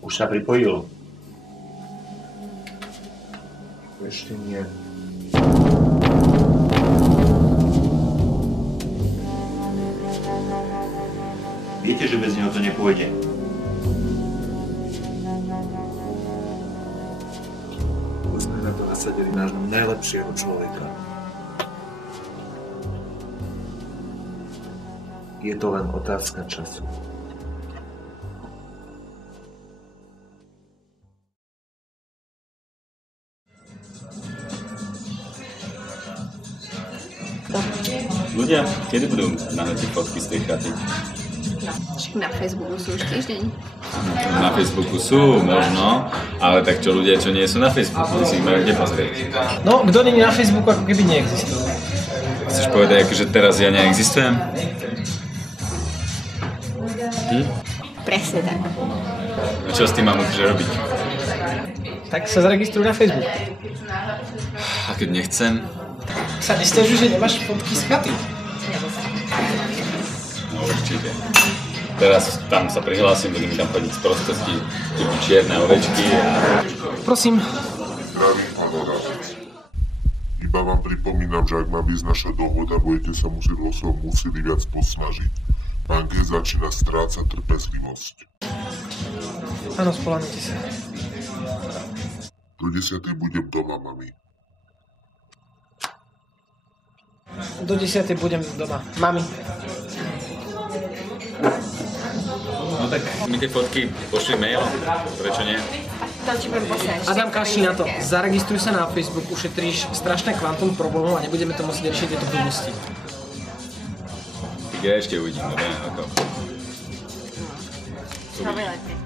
Už sa pripojil? Ešte nie. Viete, že bez neho to nepôjde. Už sme na to nasadili nášho najlepšieho človeka. Je to len otázka času. Ľudia, kedy budú nahrať fotky z tej chaty? Však na Facebooku sú už týždeň. Na Facebooku sú, možno, ale tak čo ľudia, čo nie sú na Facebooku, si ich majú kde pozrieť. No, kto nie je na Facebooku, ako keby neexistoval. Chceš povedať, že teraz ja neexistujem? Presne tak. No čo s tým mám môžeš robiť? Tak sa zaregistruj na Facebook. A keď nechcem? Sa nesťažuj, že nemáš fotky z chaty. No určite. Teraz tam sa prihlásim, budem mi tam chodiť z prostosti, typu čierne ovečky a... Prosím. Zdravím, pán Oravec. Iba vám pripomínam, že ak má byť naša dohoda, budete sa musieť vo svojom úsilí viac posnažiť. Pán G začína strácať trpezlivosť. Áno, spoľahnite sa. Do 10. budem doma, mami. Do 10. budem doma. Mami. No tak mi tie fotky pošli mailom, prečo nie? To ti budem posielať. Adam, kašli na to. Zaregistruj sa na Facebook, ušetríš strašné kvantum problémov a nebudeme to musieť riešiť tieto blbosti. Tak ja ešte uvidím, dobre? Ako... Robí lepšie.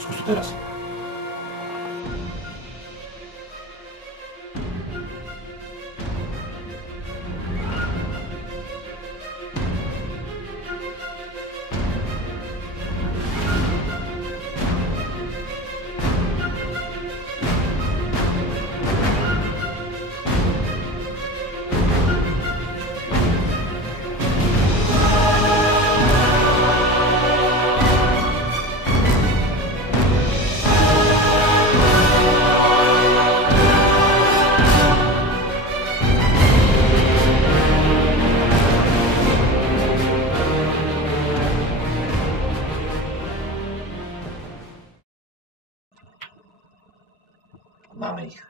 Skús to teraz. Máme ich.